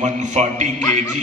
140 kg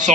100